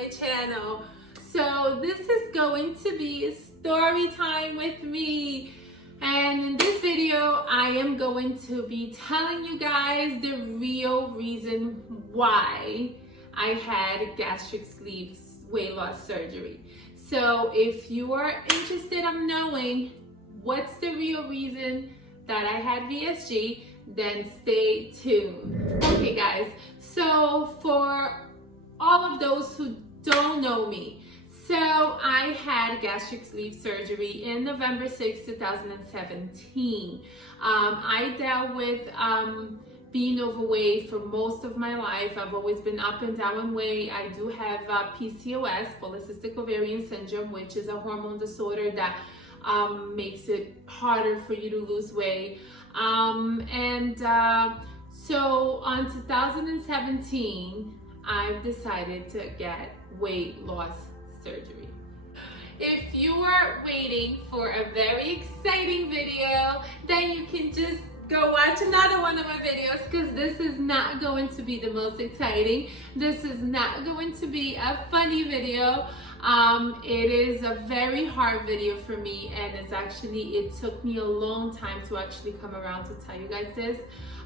my channel. So this is going to be a story time with me, and in this video I am going to be telling you guys the real reason why I had gastric sleeve weight loss surgery. So if you are interested in knowing what's the real reason that I had VSG, then stay tuned. Okay guys, so for all of those who don't know me, so I had gastric sleeve surgery in November 6, 2017. I dealt with being overweight for most of my life. I've always been up and down in weight. I do have PCOS, polycystic ovarian syndrome, which is a hormone disorder that makes it harder for you to lose weight. So on 2017, I've decided to get weight loss surgery. If you are waiting for a very exciting video, then you can just go watch another one of my videos, because this is not going to be the most exciting. This is not going to be a funny video. It is a very hard video for me, and it took me a long time to actually come around to tell you guys this.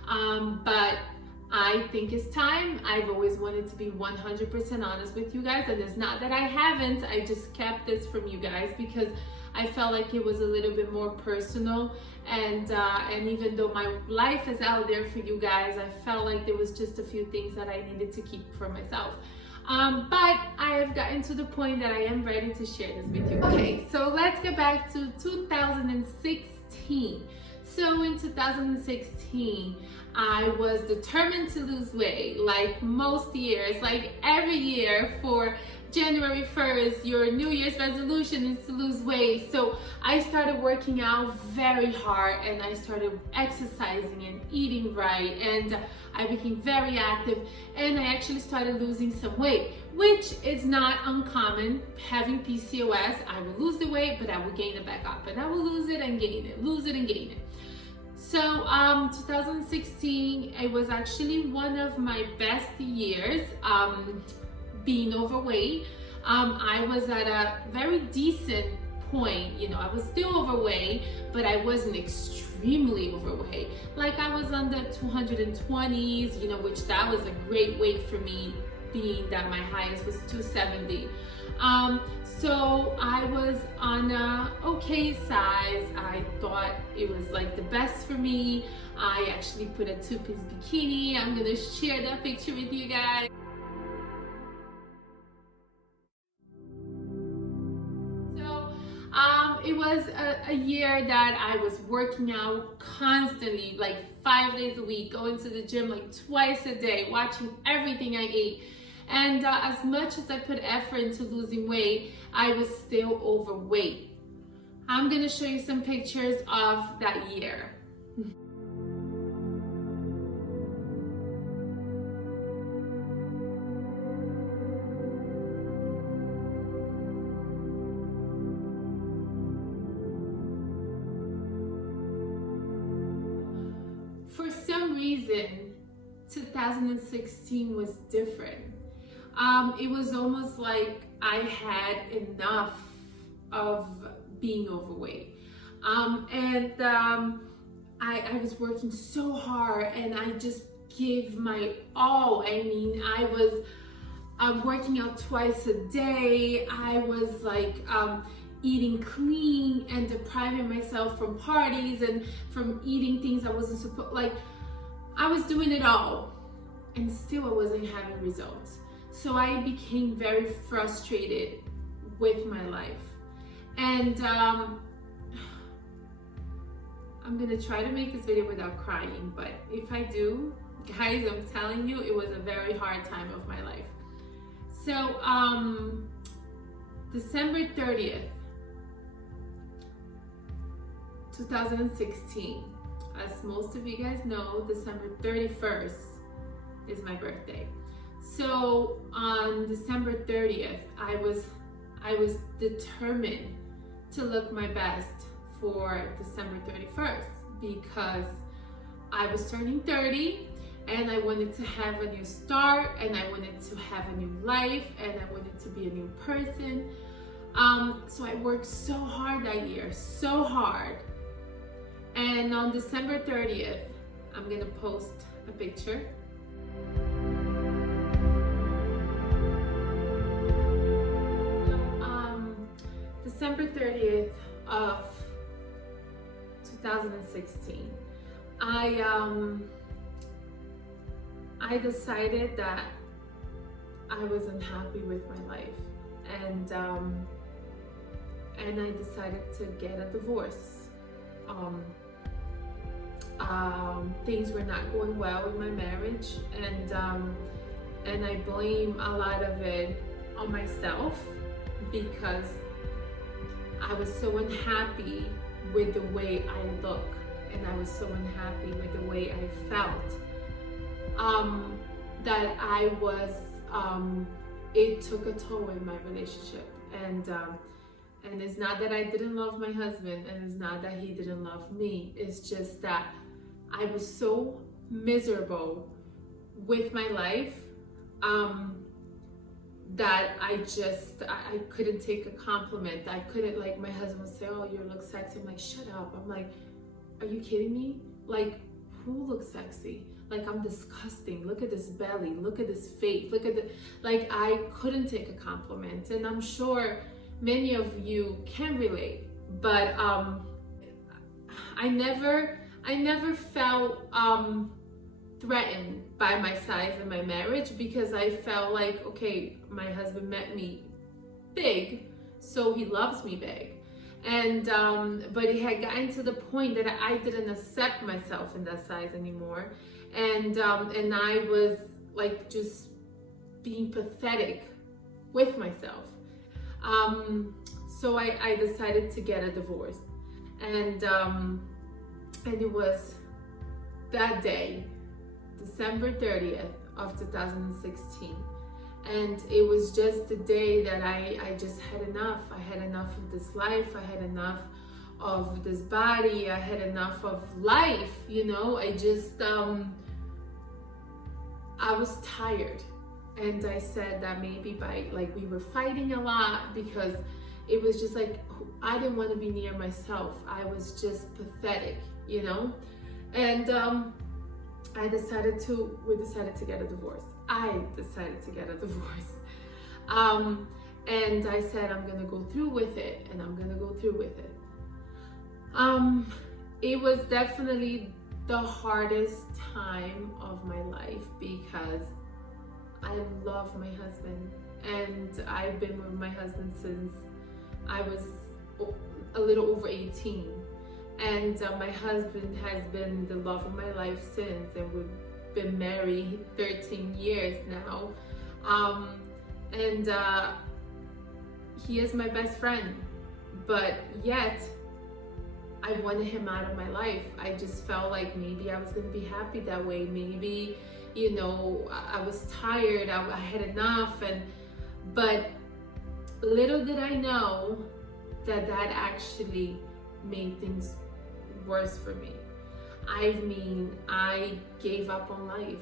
But I think it's time. I've always wanted to be 100% honest with you guys, and it's not that I haven't. I just kept this from you guys because I felt like it was a little bit more personal, and even though my life is out there for you guys, I felt like there was just a few things that I needed to keep for myself. But I have gotten to the point that I am ready to share this with you. Okay, so let's get back to 2016. So in 2016, I was determined to lose weight, like most years, like every year for January 1st, your New Year's resolution is to lose weight. So I started working out very hard, and I started exercising and eating right, and I became very active, and I actually started losing some weight, which is not uncommon. Having PCOS, I will lose the weight, but I will gain it back up, and I will lose it and gain it, lose it and gain it. So 2016, it was actually one of my best years being overweight. I was at a very decent point, you know, I was still overweight, but I wasn't extremely overweight. Like I was under 220s, you know, which that was a great weight for me, being that my highest was 270. So I was on a okay size. I thought it was like the best for me. I actually put a two-piece bikini. I'm gonna share that picture with you guys. So it was a year that I was working out constantly, like 5 days a week, going to the gym like twice a day, watching everything I ate. And as much as I put effort into losing weight, I was still overweight. I'm gonna show you some pictures of that year. For some reason, 2016 was different. It was almost like I had enough of being overweight. I was working so hard, and I just gave my all. I mean, I was working out twice a day. I was like eating clean and depriving myself from parties and from eating things I wasn't supposed, like I was doing it all, and still I wasn't having results. So I became very frustrated with my life. And I'm gonna try to make this video without crying, but if I do, guys, I'm telling you, it was a very hard time of my life. So December 30th, 2016, as most of you guys know, December 31st is my birthday. So on December 30th, I was determined to look my best for December 31st, because I was turning 30, and I wanted to have a new start, and I wanted to have a new life, and I wanted to be a new person. So I worked so hard that year, so hard. And on December 30th, I'm gonna post a picture. December 30th of 2016, I decided that I wasn't happy with my life, and I decided to get a divorce. Things were not going well in my marriage, and I blame a lot of it on myself because I was so unhappy with the way I look, and I was so unhappy with the way I felt, that I was, it took a toll in my relationship. And it's not that I didn't love my husband, and it's not that he didn't love me. It's just that I was so miserable with my life, that I couldn't take a compliment. I couldn't, like, my husband would say, "Oh, you look sexy." I'm like, "Shut up." I'm like, "Are you kidding me? Like, who looks sexy? Like, I'm disgusting. Look at this belly. Look at this face. Look at the," like, I couldn't take a compliment. And I'm sure many of you can relate, but I never felt threatened by my size in my marriage, because I felt like, okay, my husband met me big, so he loves me big. And but it had gotten to the point that I didn't accept myself in that size anymore, and I was like just being pathetic with myself. So I decided to get a divorce, and it was that day, December 30th of 2016. And it was just the day that I just had enough. I had enough of this life. I had enough of this body. I had enough of life, you know. I just, I was tired. And I said that maybe by, like, we were fighting a lot, because it was just like, I didn't want to be near myself. I was just pathetic, you know. And we decided to get a divorce. I decided to get a divorce. And I said, I'm gonna go through with it, and I'm gonna go through with it. It was definitely the hardest time of my life, because I love my husband, and I've been with my husband since I was a little over 18. And my husband has been the love of my life since, and we've been married 13 years now. And he is my best friend, but yet I wanted him out of my life. I just felt like maybe I was gonna be happy that way. Maybe, you know, I was tired, I had enough, but little did I know that actually made things worse for me. I mean, I gave up on life.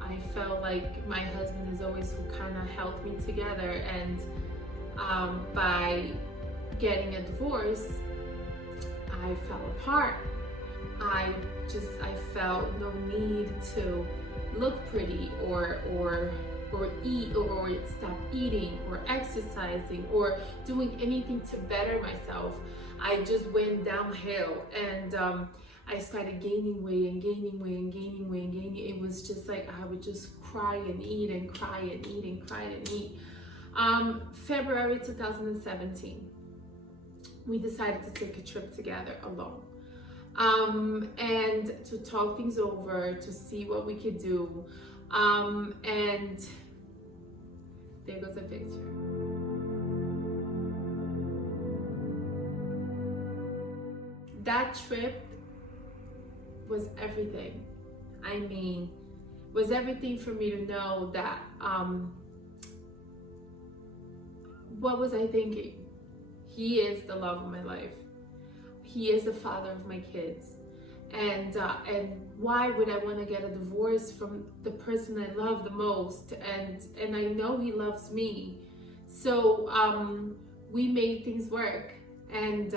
I felt like my husband is always who kind of held me together, and by getting a divorce, I fell apart. I felt no need to look pretty or eat or stop eating or exercising or doing anything to better myself. I just went downhill, and I started gaining weight and gaining weight and gaining weight and gaining. It was just like I would just cry and eat and cry and eat and cry and eat. February 2017, we decided to take a trip together alone, and to talk things over, to see what we could do. And there goes a picture. That trip was everything. I mean, was everything for me to know that, what was I thinking? He is the love of my life. He is the father of my kids. and why would I want to get a divorce from the person I love the most? And I know he loves me. So we made things work, and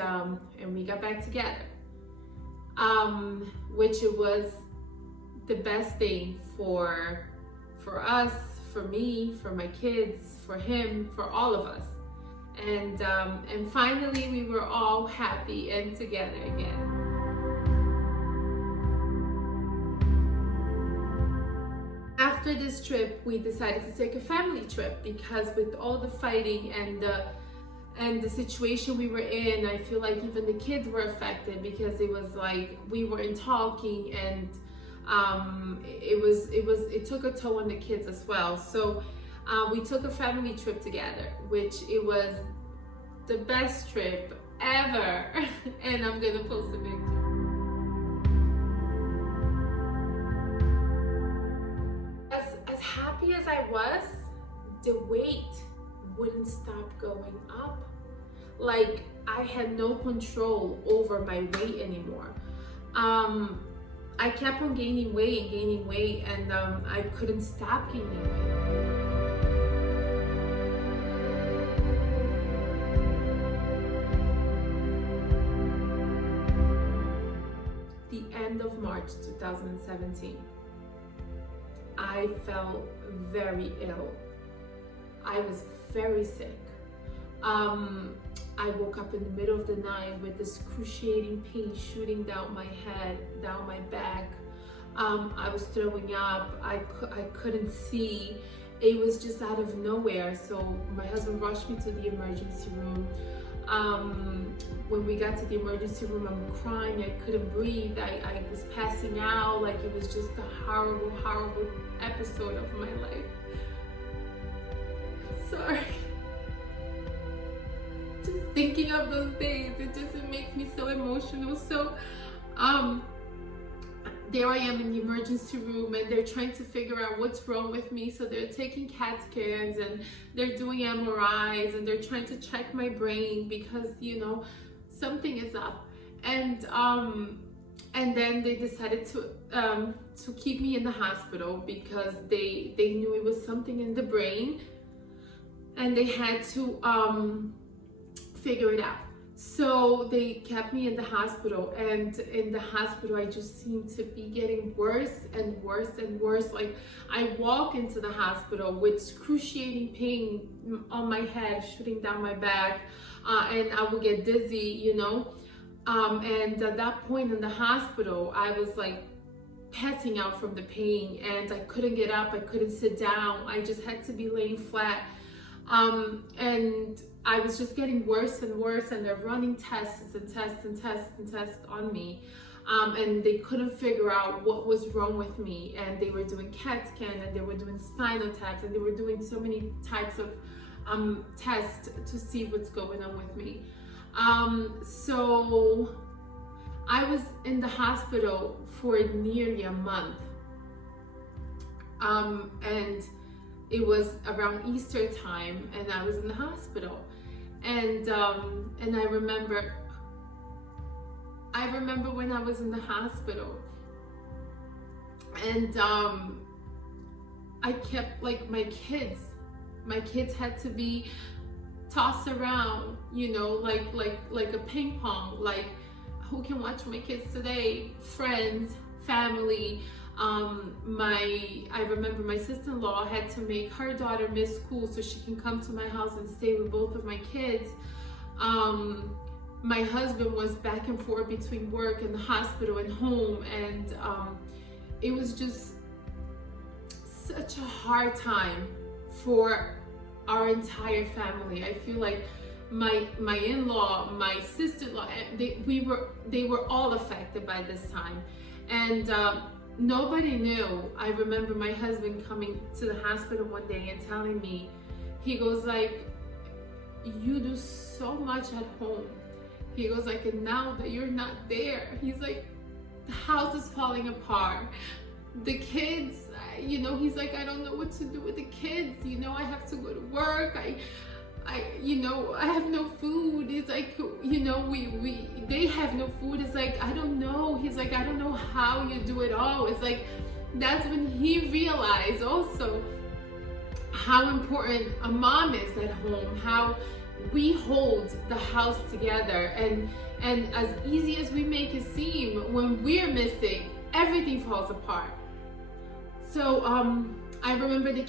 we got back together, which it was the best thing for us, for me, for my kids, for him, for all of us. And finally we were all happy and together again. After this trip, we decided to take a family trip, because with all the fighting and the situation we were in, I feel like even the kids were affected, because it was like we weren't talking, and it took a toll on the kids as well. So we took a family trip together, which it was the best trip ever. And I'm gonna post a picture. As happy as I was, the weight wouldn't stop going up. Like, I had no control over my weight anymore. I kept on gaining weight, and I couldn't stop gaining weight. The end of March 2017, I felt very ill. I was very sick. I woke up in the middle of the night with excruciating pain shooting down my head, down my back. I was throwing up. I couldn't see. It was just out of nowhere. So my husband rushed me to the emergency room. When we got to the emergency room, I'm crying. I couldn't breathe. I was passing out. Like, it was just a horrible, horrible episode of my life. Sorry. Just thinking of those days, it makes me so emotional. So there I am in the emergency room, and they're trying to figure out what's wrong with me. So they're taking CAT scans, and they're doing MRIs, and they're trying to check my brain, because, you know, something is up. And then they decided to keep me in the hospital, because they knew it was something in the brain, and they had to figure it out. So they kept me in the hospital, and in the hospital I just seemed to be getting worse and worse and worse. Like, I walk into the hospital with excruciating pain on my head, shooting down my back, and I would get dizzy, you know. And at that point in the hospital, I was like passing out from the pain, and I couldn't get up, I couldn't sit down, I just had to be laying flat. And I was just getting worse and worse, and they're running tests and tests and tests and tests on me. And they couldn't figure out what was wrong with me. And they were doing CAT scan, and they were doing spinal taps, and they were doing so many types of tests to see what's going on with me. So I was in the hospital for nearly a month. And it was around Easter time, and I was in the hospital. And I remember when I was in the hospital, and I kept, like, my kids had to be tossed around, you know, like a ping pong. Like, who can watch my kids today? Friends, family. I remember my sister-in-law had to make her daughter miss school so she can come to my house and stay with both of my kids. My husband was back and forth between work and the hospital and home, and it was just such a hard time for our entire family. I feel like my in-law, my sister-in-law, they were all affected by this time, and nobody knew. I remember my husband coming to the hospital one day and telling me, he goes like, "You do so much at home." He goes like, "And now that you're not there," he's like, "the house is falling apart. The kids, you know," he's like, "I don't know what to do with the kids. You know, I have to go to work. I have no food. It's like, they have no food. It's like, I don't know. He's like, I don't know how you do it all. It's like, that's when he realized also how important a mom is at home, how we hold the house together, and as easy as we make it seem, when we're missing, everything falls apart. So I remember my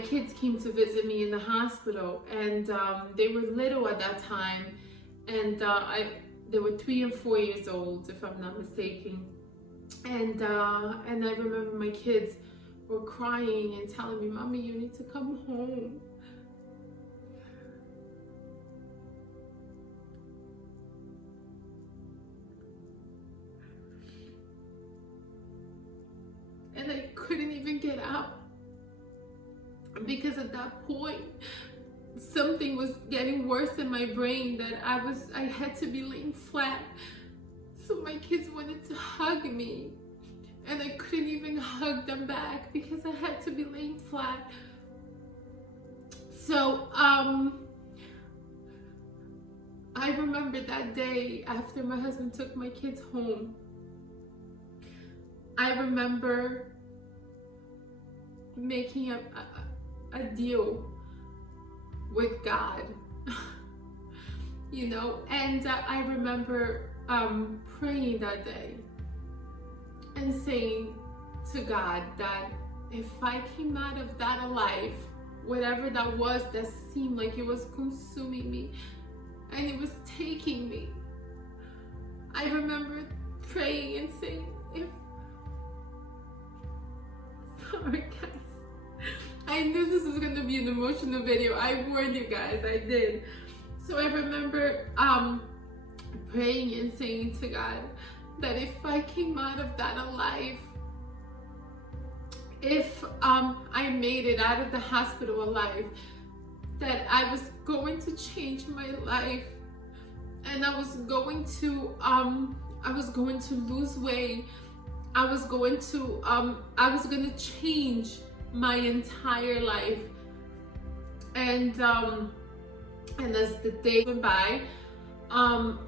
kids came to visit me in the hospital, and they were little at that time, and they were 3 and 4 years old, if I'm not mistaken. And I remember my kids were crying and telling me, "Mommy, you need to come home." And I couldn't even get out, because at that point something was getting worse in my brain, that I had to be laying flat. So my kids wanted to hug me, and I couldn't even hug them back because I had to be laying flat. So I remember that day after my husband took my kids home, I remember making a deal with God, and I remember praying that day and saying to God that if I came out of that alive, whatever that was that seemed like it was consuming me and it was taking me, I remember praying and saying, sorry guys, I knew this was going to be an emotional video. I warned you guys, I did. So I remember praying and saying to God that if I came out of that alive, if I made it out of the hospital alive, that I was going to change my life, and I was going to lose weight. I was going to change my entire life. And as the day went by, I'm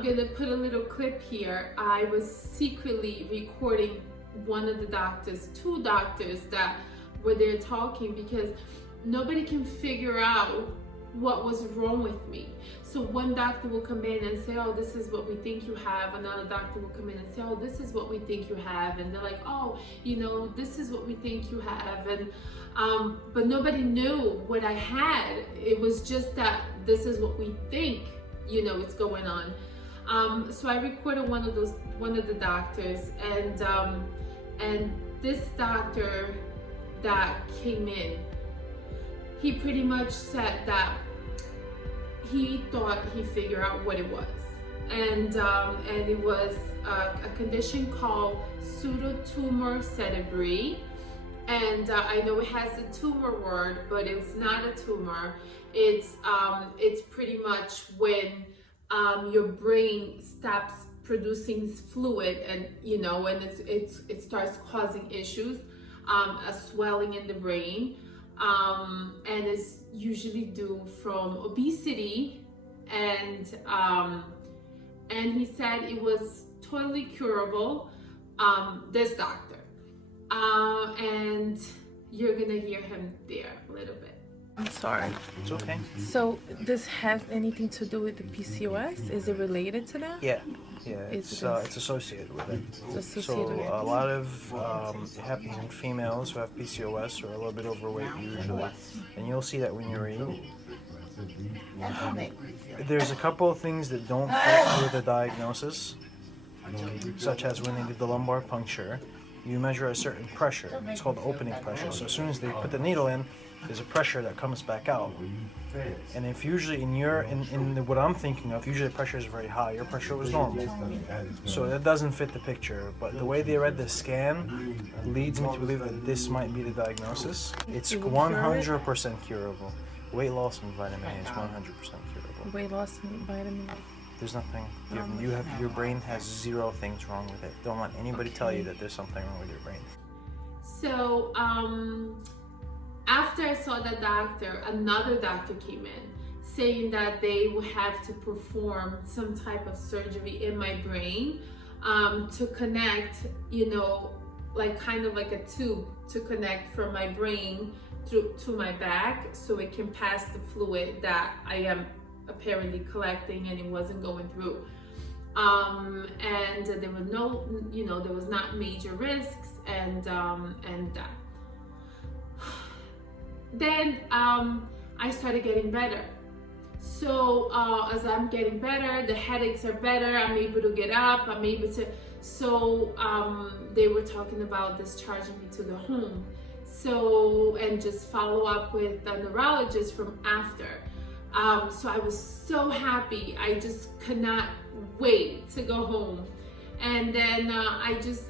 gonna put a little clip here. I was secretly recording one of the doctors, 2 doctors that were there talking, because nobody can figure out what was wrong with me. So one doctor will come in and say, "Oh, this is what we think you have." Another doctor will come in and say, "Oh, this is what we think you have." And they're like, "Oh, this is what we think you have." And but nobody knew what I had. It was just that this is what we think, it's going on. So I recorded one of the doctors, and this doctor that came in, he pretty much said that he thought he figured out what it was, and it was a condition called pseudotumor cerebri. And I know it has a tumor word, but it's not a tumor. It's pretty much when your brain stops producing fluid, and it starts causing issues, a swelling in the brain, and it's usually due from obesity. And he said it was totally curable. This doctor. And you're gonna hear him there a little bit. I'm sorry. It's okay. So this has anything to do with the PCOS? Is it related to that? Yeah, it's associated with it. It's associated with a lot of it happens in females who have PCOS or a little bit overweight usually, and you'll see that when you eat. There's a couple of things that don't fit with the diagnosis, such as when they did the lumbar puncture. You measure a certain pressure. It's called opening pressure. So as soon as they put the needle in, there's a pressure that comes back out. And if usually in what I'm thinking of, usually the pressure is very high. Your pressure was normal. So that doesn't fit the picture. But the way they read the scan leads me to believe that this might be the diagnosis. It's 100% curable. Weight loss and vitamin A is 100% curable. Weight loss and vitamin A. There's nothing. Your brain has 0 things wrong with it. Don't let anybody tell you that there's something wrong with your brain. So after I saw the doctor, another doctor came in saying that they would have to perform some type of surgery in my brain to connect, like kind of like a tube to connect from my brain through to my back so it can pass the fluid that I am apparently collecting and it wasn't going through. And there were no, there was not major risks and then I started getting better. So as I'm getting better, the headaches are better, I'm able to get up, I'm able to, so they were talking about discharging me to the home. So, and just follow up with the neurologist from after. So I was so happy, I just could not wait to go home. And then I just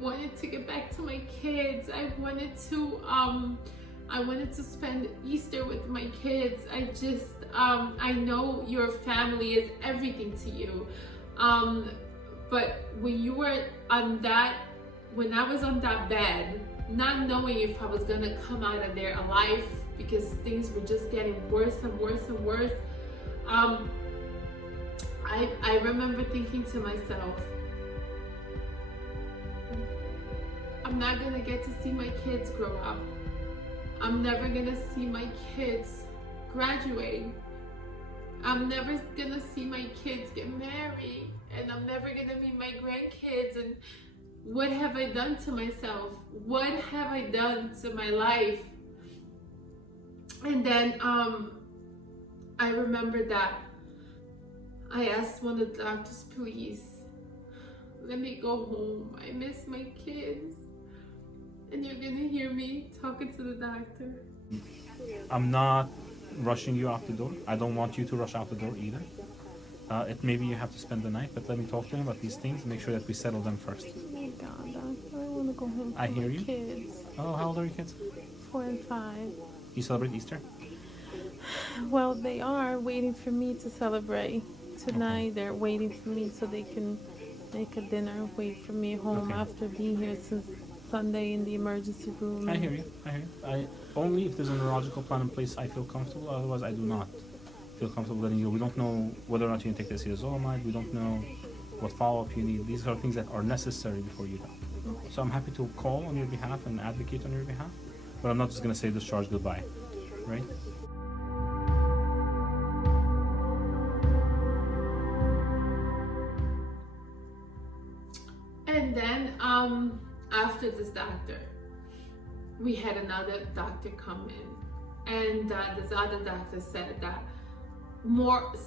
wanted to get back to my kids. I wanted to spend Easter with my kids. I know your family is everything to you. But when I was on that bed, not knowing if I was gonna come out of there alive because things were just getting worse and worse and worse, I remember thinking to myself, I'm not gonna get to see my kids grow up. I'm never gonna see my kids graduate. I'm never gonna see my kids get married, and I'm never gonna meet my grandkids. And what have I done to myself? What have I done to my life? And then I remember that I asked one of the doctors, please, let me go home. I miss my kids. And you're gonna hear me talking to the doctor. I'm not rushing you out the door. I don't want you to rush out the door either. Maybe you have to spend the night, but let me talk to him about these things and make sure that we settle them first. Oh my God, doctor, I want to go home to I hear my you. kids. Oh, how old are your kids? 4 and 5. You celebrate Easter? Well, they are waiting for me to celebrate. Tonight, they're waiting for me so they can make a dinner, wait for me home after being here since Sunday in the emergency room. I hear you. Only if there's a neurological plan in place I feel comfortable, otherwise I do not feel comfortable letting you. We don't know whether or not you can take the acetazolamide, we don't know what follow-up you need. These are things that are necessary before you go. So I'm happy to call on your behalf and advocate on your behalf, but I'm not just going to say discharge goodbye, right? And then after this doctor, we had another doctor come in, and this other doctor said that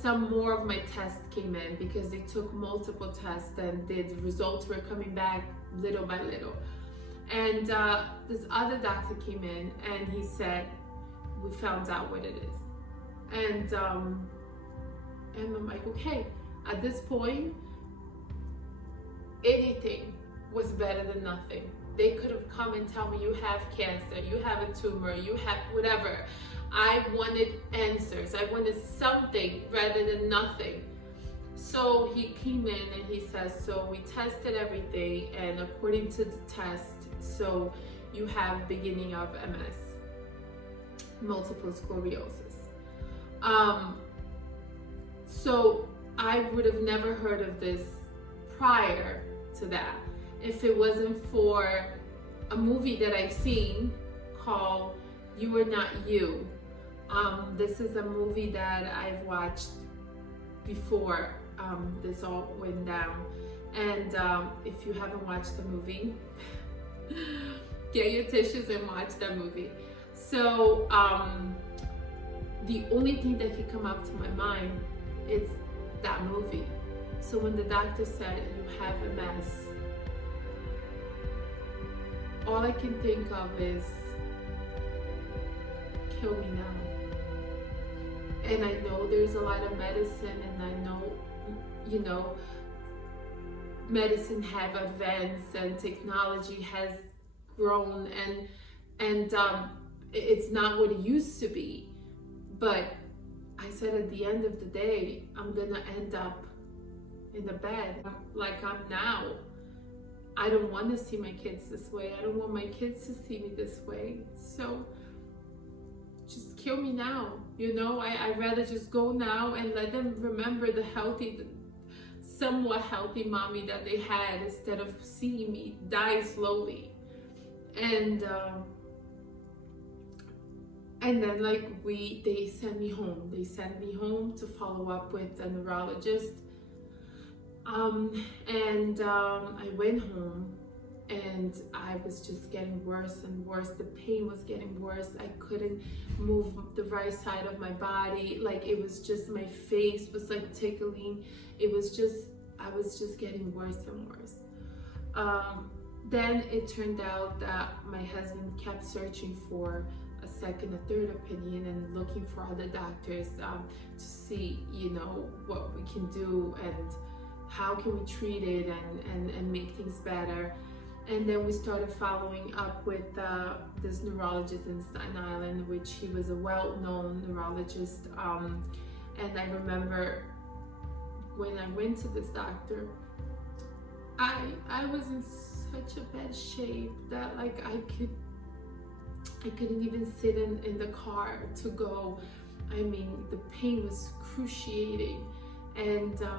some more of my tests came in because they took multiple tests and the results were coming back little by little. And this other doctor came in and he said, we found out what it is. And I'm like, okay, at this point, anything was better than nothing. They could have come and tell me you have cancer, you have a tumor, you have whatever. I wanted answers. I wanted something rather than nothing. So he came in and he says, so we tested everything, and according to the test, so you have beginning of MS, multiple sclerosis. So I would have never heard of this prior to that if it wasn't for a movie that I've seen called You Are Not You. This is a movie that I've watched before this all went down. And if you haven't watched the movie, get your tissues and watch that movie. So the only thing that could come up to my mind is that movie. So when the doctor said you have MS, all I can think of is kill me now. And I know there's a lot of medicine, and I know, medicine have advanced and technology has grown, and it's not what it used to be. But I said at the end of the day, I'm gonna end up in the bed like I'm now. I don't want to see my kids this way. I don't want my kids to see me this way. So just kill me now. You know, I'd rather just go now and let them remember the healthy, somewhat healthy mommy that they had, instead of seeing me die slowly. And then like they sent me home. They sent me home to follow up with a neurologist. I went home, and I was just getting worse and worse. The pain was getting worse. I couldn't move the right side of my body. Like, it was just, my face was like tickling. It was just, I was just getting worse and worse. Then it turned out that my husband kept searching for a second, a third opinion, and looking for other doctors to see, you know, what we can do and how can we treat it and make things better. And then we started following up with this neurologist in Staten Island, which he was a well-known neurologist. And I remember when I went to this doctor, I was in such a bad shape that like I couldn't even sit in the car to go. I mean, the pain was excruciating. And I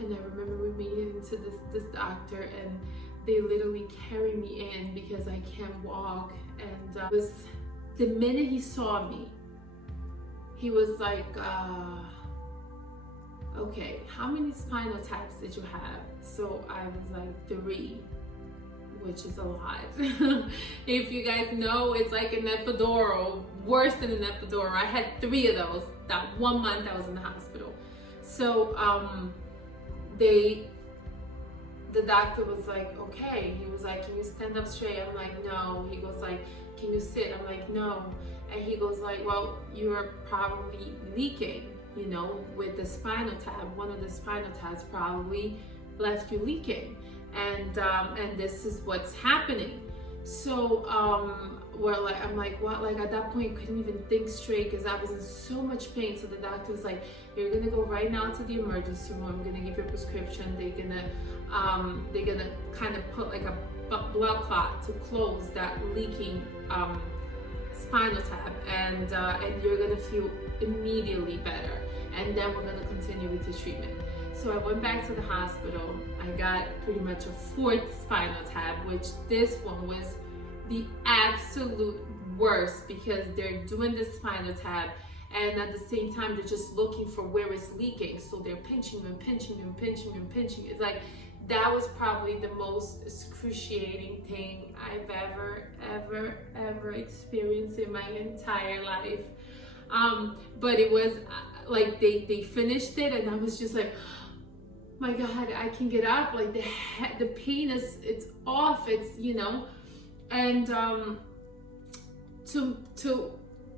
remember we made it into this doctor, and they literally carried me in because I can't walk. And it was the minute he saw me, he was like, okay, how many spinal taps did you have? So I was like, 3, which is a lot. If you guys know, it's like an epidural, worse than an epidural. I had 3 of those that 1 month I was in the hospital. So the doctor was like, okay. He was like, can you stand up straight? I'm like, no. He goes like, can you sit? I'm like, no. And he goes like, well, you're probably leaking, you know, with the spinal tab. One of the spinal tabs probably left you leaking. And this is what's happening. So I'm like, what? Like, at that point, couldn't even think straight because I was in so much pain. So the doctor was like, you're gonna go right now to the emergency room. I'm gonna give you a prescription. They're gonna kind of put like a blood clot to close that leaking spinal tab, and you're gonna feel immediately better. And then we're gonna continue with the treatment. So I went back to the hospital. I got pretty much a 4th spinal tab, which this one was the absolute worst because they're doing the spinal tab, and at the same time they're just looking for where it's leaking. So they're pinching and pinching and pinching and pinching. It's like, that was probably the most excruciating thing I've ever experienced in my entire life. But it was like they finished it, and I was just like, my God, I can get up. Like the pain it's off. It's, you know. And to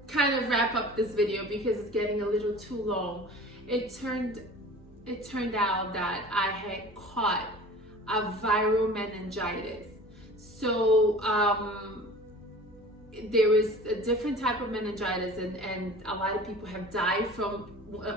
kind of wrap up this video because it's getting a little too long, it turned out that I had caught a viral meningitis. So there is a different type of meningitis, and a lot of people have died from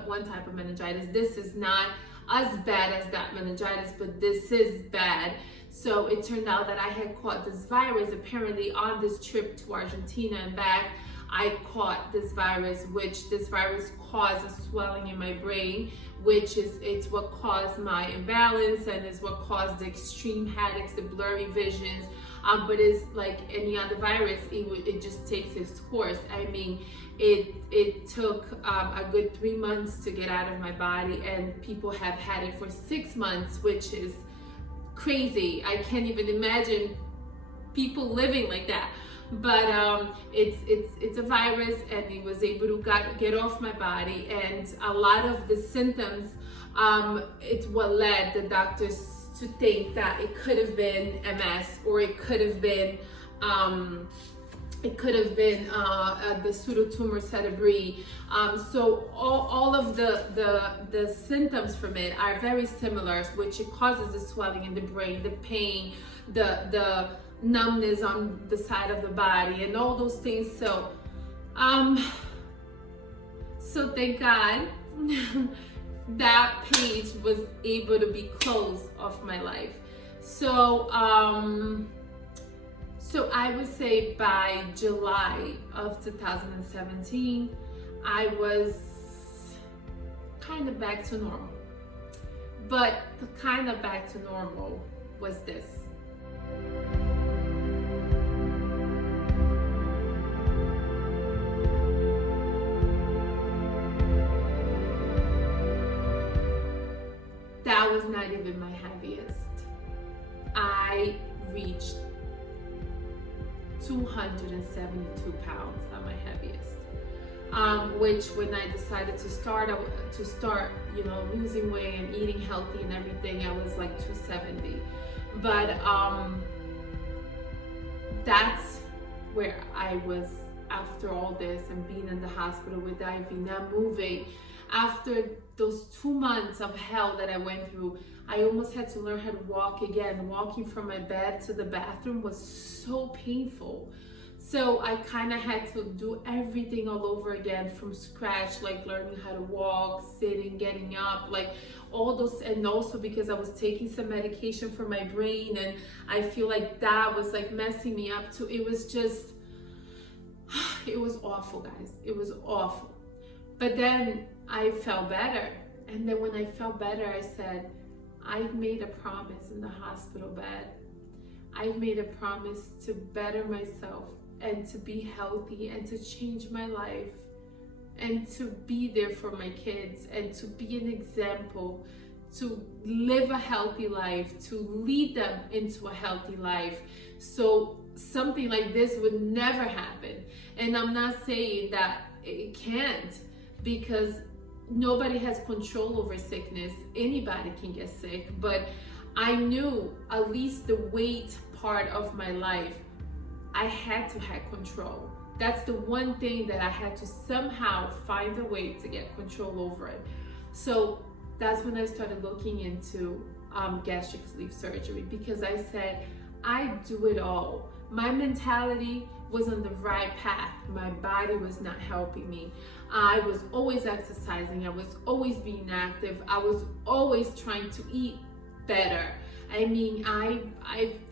one type of meningitis. This is not as bad as that meningitis, but this is bad. So it turned out that I had caught this virus. Apparently on this trip to Argentina and back, I caught this virus, which this virus caused a swelling in my brain, which it's what caused my imbalance and is what caused the extreme headaches, the blurry visions. But it's like any other virus, it just takes its course. I mean, it took a good 3 months to get out of my body, and people have had it for 6 months, which is crazy. I can't even imagine people living like that. But it's a virus, and it was able to get off my body, and a lot of the symptoms, it's what led the doctors to think that it could have been MS, or it could have been the pseudotumor cerebri. So all of the symptoms from it are very similar, which it causes the swelling in the brain, the pain, the numbness on the side of the body, and all those things. So thank God that page was able to be closed off my life. So So I would say by July of 2017, I was kind of back to normal. But the kind of back to normal was this. That was not even my heaviest. I reached 272 pounds on my heaviest. Which when I decided to start, losing weight and eating healthy and everything, I was like 270. But that's where I was after all this and being in the hospital with IV, not moving. After those 2 months of hell that I went through, I almost had to learn how to walk again. Walking from my bed to the bathroom was so painful. So I kind of had to do everything all over again from scratch, like learning how to walk, sitting, getting up, like all those. And also because I was taking some medication for my brain, and I feel like that was like messing me up too. It was just, it was awful, guys. It was awful. But then I felt better. And then when I felt better, I said, I've made a promise in the hospital bed. I've made a promise to better myself and to be healthy and to change my life and to be there for my kids and to be an example, to live a healthy life, to lead them into a healthy life. So something like this would never happen. And I'm not saying that it can't, because nobody has control over sickness. Anybody can get sick, but I knew at least the weight part of my life, I had to have control. That's the one thing that I had to somehow find a way to get control over it. So that's when I started looking into gastric sleeve surgery, because I said, I do it all. My mentality was on the right path. My body was not helping me. I was always exercising. I was always being active. I was always trying to eat better. I mean, I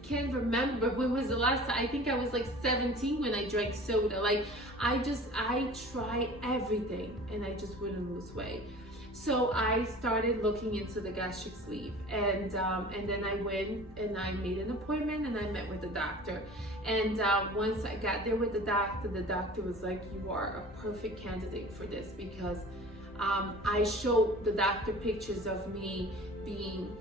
can't remember when was the last time. I think I was like 17 when I drank soda. Like I tried everything and I just wouldn't lose weight. So I started looking into the gastric sleeve, and then I went and I made an appointment and I met with the doctor. And once I got there with the doctor was like, you are a perfect candidate for this, because I showed the doctor pictures of me being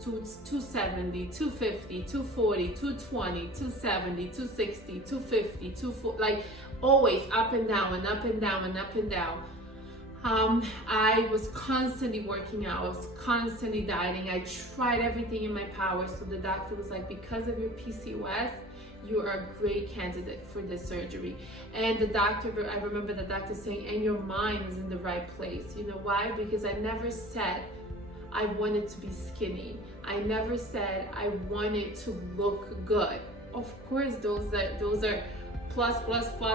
270, 250, 240, 220, 270, 260, 250, 240, like always up and down and up and down and up and down. I was constantly working out, I was constantly dieting. I tried everything in my power. So the doctor was like, because of your PCOS, you are a great candidate for this surgery. And the doctor, I remember the doctor saying, and your mind is in the right place. You know why? Because I never said I wanted to be skinny. I never said I wanted to look good. Of course, those are plus,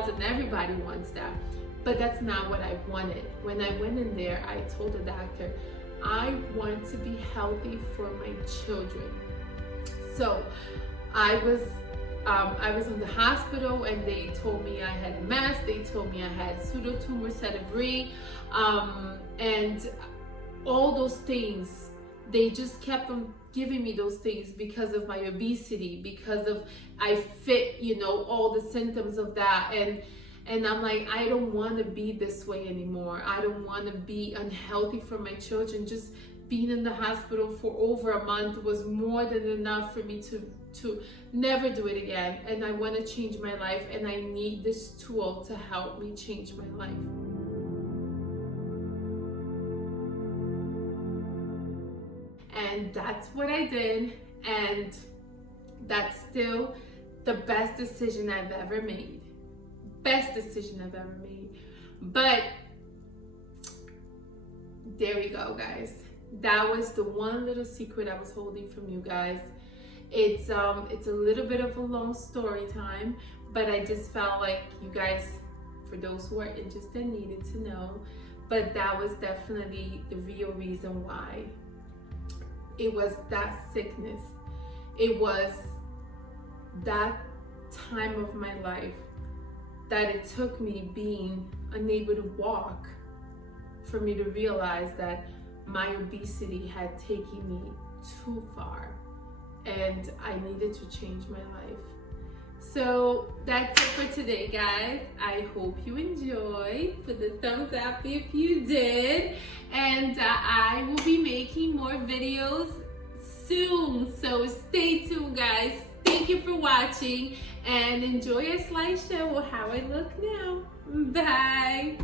and everybody wants that. But that's not what I wanted. When I went in there, I told the doctor, I want to be healthy for my children. So I was in the hospital and they told me I had MS, they told me I had pseudotumor cerebri, and all those things, they just kept on giving me those things because of my obesity, because of I fit, all the symptoms of that. And I'm like, I don't want to be this way anymore. I don't want to be unhealthy for my children. Just being in the hospital for over a month was more than enough for me to never do it again. And I want to change my life, and I need this tool to help me change my life. And that's what I did. And that's still the best decision I've ever made. Best decision I've ever made. But there we go, guys. That was the one little secret I was holding from you guys. It's a little bit of a long story time, but I just felt like you guys, for those who are interested, needed to know. But that was definitely the real reason why. It was that sickness. It was that time of my life that it took me being unable to walk for me to realize that my obesity had taken me too far and I needed to change my life. So that's it for today, guys. I hope you enjoyed. Put the thumbs up if you did. And I will be making more videos soon. So stay tuned, guys. Thank you for watching and enjoy a slideshow of how I look now. Bye.